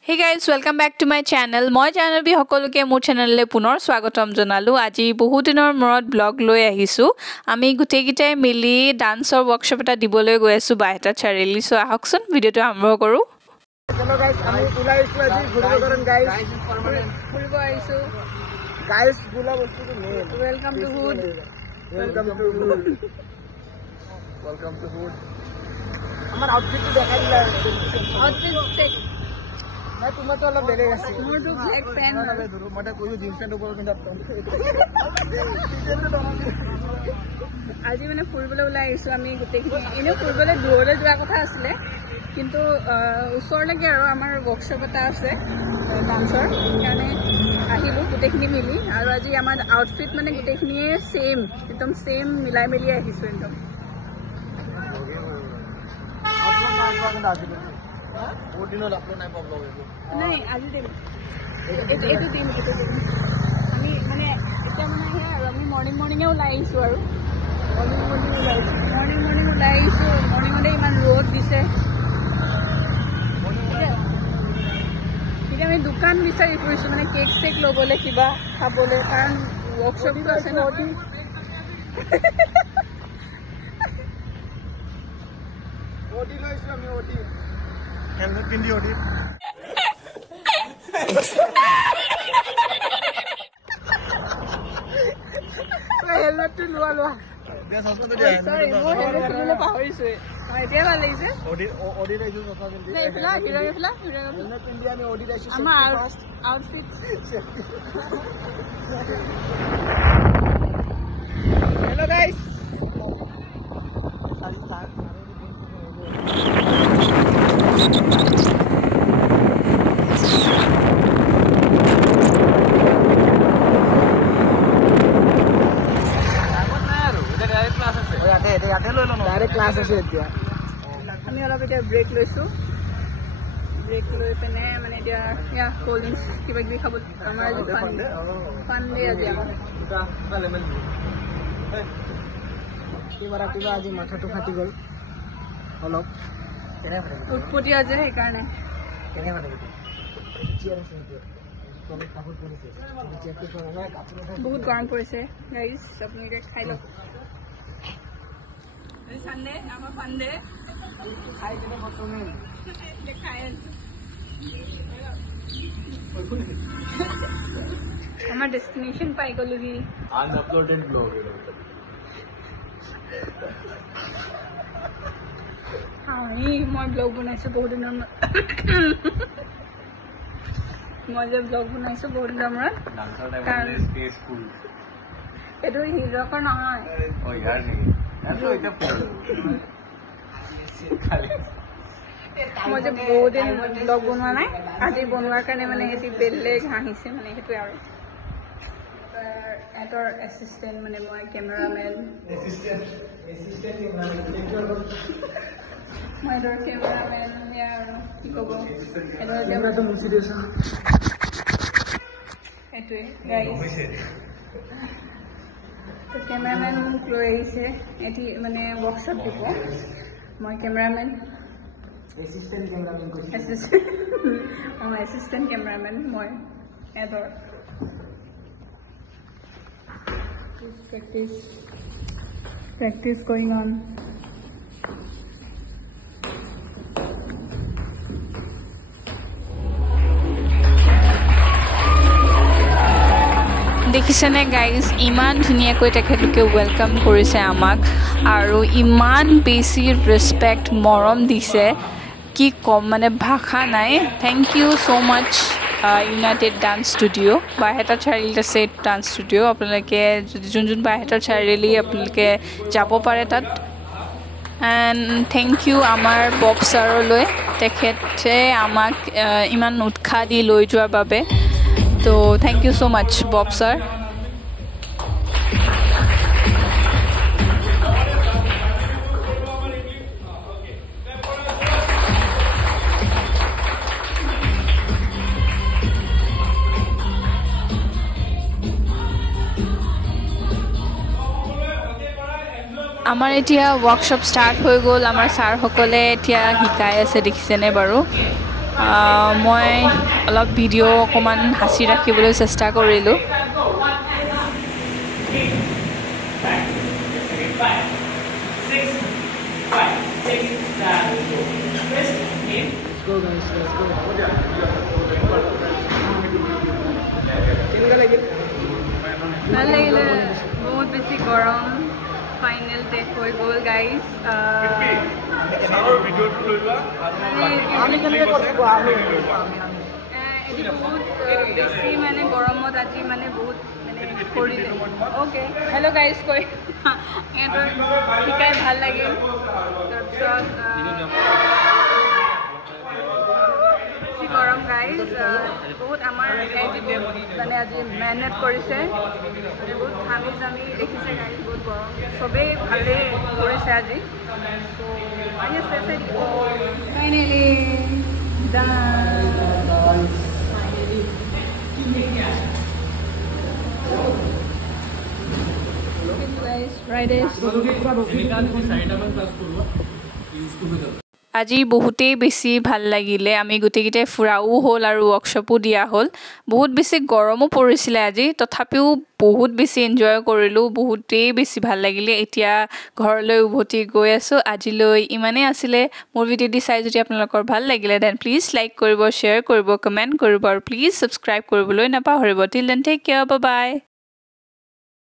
Hey guys, welcome back to my channel. Moi channel bi hokoloke মোৰ channel পুনৰ স্বাগতম জনালো আজি বহুত দিনৰ মৰত ব্লগ লৈ আহিছো আমি গুটেকিটাই মিলি ডান্সৰ ওয়াৰ্কশপ এটা দিবলৈ গৈ আছো বাইটা চাৰিলি সো আহকচোন ভিডিওটো আৰম্ভ কৰো Hello guys, আমি উলাইছো আজি ঘুৰিব কৰন গাইস ফুৰিব আইছো গাইস বুলা বস্তুটো মেইন ওয়েলকাম টু হুড আমাৰ আউটফিট দেখাই দিলা আউটফিট না তোমার তো অলপ বেলে আছে মোর তো ব্ল্যাক প্যান্ট না ধরো মটা কইও জিন্স প্যান্ট উপর কিন্তু আজি মানে ফুৰিবলৈ ওলাই আইছো আমি গুটেখিনি এনে ফুৰিবলৈ দূৰলৈ যোৱা কথা আছিল কিন্তু ওচৰলৈকে আৰু আমাৰ ওয়াৰ্কশপ এটা আছে ডান্সৰ কাৰণে আহিলো গুটেখিনি মিলি আৰু আজি আমাৰ আউটফিট মানে গুটেখিনিয়ে সেম একদম সেম মিলাই মিলি আহিছো একদম ওদিনৰ আপলোড নাই পাবলো নাই আজি দিম এটো দিম আমি মানে এটা মানে হে আৰু আমি মৰ্নিং ওলাই আহিছো আৰু মৰ্নিং ওলাই আহিছো মৰ্নিংতে ইমান ৰ'দ দিছে এতিয়া আমি দোকান বিচাৰি ফুৰিছো মানে কেক চেক ল'বলৈ কিবা খাবলৈ কাৰণ ওয়ার্কশপটো আছে ন ওডি লৈছো আমি ওডি হেলমেট পিন্ধি ওডি হেলমেটটো লোৱা বেছ হস্পিটাল দিয়া সৰি মই হেলমেট পিন্ধিলে পাহৰিছো এতিয়া ভাল লাগিছে ওডি লৈছো সঁচা পিন্ধি এইফালা হেলমেট পিন্ধি আমি ওডি লৈছো আমাৰ outfit hello' guys direct class আছে এতিয়া আমি অলপ এতিয়া ব্রেক লৈছো ব্রেক লৈ পেনে মানে এতিয়া ইয়া কোল্ড ড্ৰিংকস কিবা কিবি খাব আমাৰ আজি ফান ডে আজি আমাৰ কিবা আজি মাথাটো ফাটি গ'ল অলপ উৎপত্তি আছে সেইকাৰণে বহুত গৰম পৰিছে গাইজ আপোনালোকে খাই লওক Sunday, I'm a fun day. I'm a destination paigologi. Unuploaded vlog. আমি মই ব্লগ বনাইছো বহুত দিনৰ মই যে ব্লগ বনাইছো বহুত দিনৰ মূৰত এইটো হিৰকৰ নহয় Oh, yaar nahi. মই যে বহুত দিন ব্লগ বনোৱা নাই আজি বনোৱাৰ কাৰণে মানে সিহঁতি বেলেগ হাঁহিছে মানে সেইটোৱে আৰু এটাৰ এছিষ্টেণ্ট মানে মই কেমেৰামেন মই এটাৰ কেমেৰামেন আৰু কি ক'ব সেইটোৱে গাইজ তো কেমেৰামেন মোক লৈ আহিছে এটি মানে ওয়াৰ্কশপ দিব মই কেমেৰামেন এছিষ্টেণ্ট কেমেৰামেন মই এডৰ প্ৰেক্টিছ going on দেখিছেনে গাইজ ইমান ধুনীয়াকৈ তেখেতলোকে ওয়েলকাম কৰিছে আমাক আৰু ইমান বেছি ৰেসপেক্ট মৰম দিছে কি কম মানে ভাষা নাই থ্যাংক ইউ সো মাচ ইউনাইটেড ডান্স ষ্টুডিঅ' বাইহেটা চাৰিআলিত আছে ডান্স ষ্টুডিঅ' আপোনালোকে যদি যোন বাইহেটা চাৰিআলি আপোনালোকে যাব পাৰে তাত এণ্ড থ্যাংক ইউ আমাৰ বব ছাৰলৈ তেখেতে আমাক ইমান উৎসাহ দি লৈ যোৱাৰ বাবে তো থ্যাংক ইউ সো মাচ বব স্যাৰ আমাৰ এতিয়া ওয়াৰ্কশপ স্টাৰ্ট হৈ গ'ল আমাৰ ছাৰ সকলে এতিয়া শিকাই আছে দেখিছেনে বাৰু মই অলপ ভিডিঅ' অকণমান সাঁচি ৰাখিবলৈ চেষ্টা কৰিলোঁ ভাল লাগিলে বহুত বেছি গৰম ফাইনেল টেক হৈ গ'ল গাইজ বহুত বেছি মানে গৰমত আজি মানে বহুত মানে কৰিলে অ'কে হেল্ল' গাইজ কৈ সিহঁতৰ শিকাই ভাল লাগিল তাৰপিছত গৰম গাইজ বহুত আমাৰ মানে আজি মেহনত কৰিছে বহুত ঘামি জামি দেখিছে গাইজ বহুত গৰম চবেই ভালেই কৰিছে আজি আহি আছে ফাইনেলি আজি বহুতেই বেছি ভাল লাগিলে আমি গোটেইকেইটাই ফুৰাও হ'ল আৰু ৱৰ্কশ্বপো দিয়া হ'ল বহুত বেছি গৰমো পৰিছিলে আজি তথাপিও বহুত বেছি এনজয় কৰিলোঁ বহুতেই বেছি ভাল লাগিলে এতিয়া ঘৰলৈ উভতি গৈ আছোঁ আজিলৈ ইমানেই আছিলে মোৰ ভিডিঅ'টি চাই যদি আপোনালোকৰ ভাল লাগিলে দেন প্লিজ লাইক কৰিব শ্বেয়াৰ কৰিব কমেণ্ট কৰিব আৰু প্লিজ ছাবস্ক্ৰাইব কৰিবলৈ নাপাহৰিব till then take care bye বাই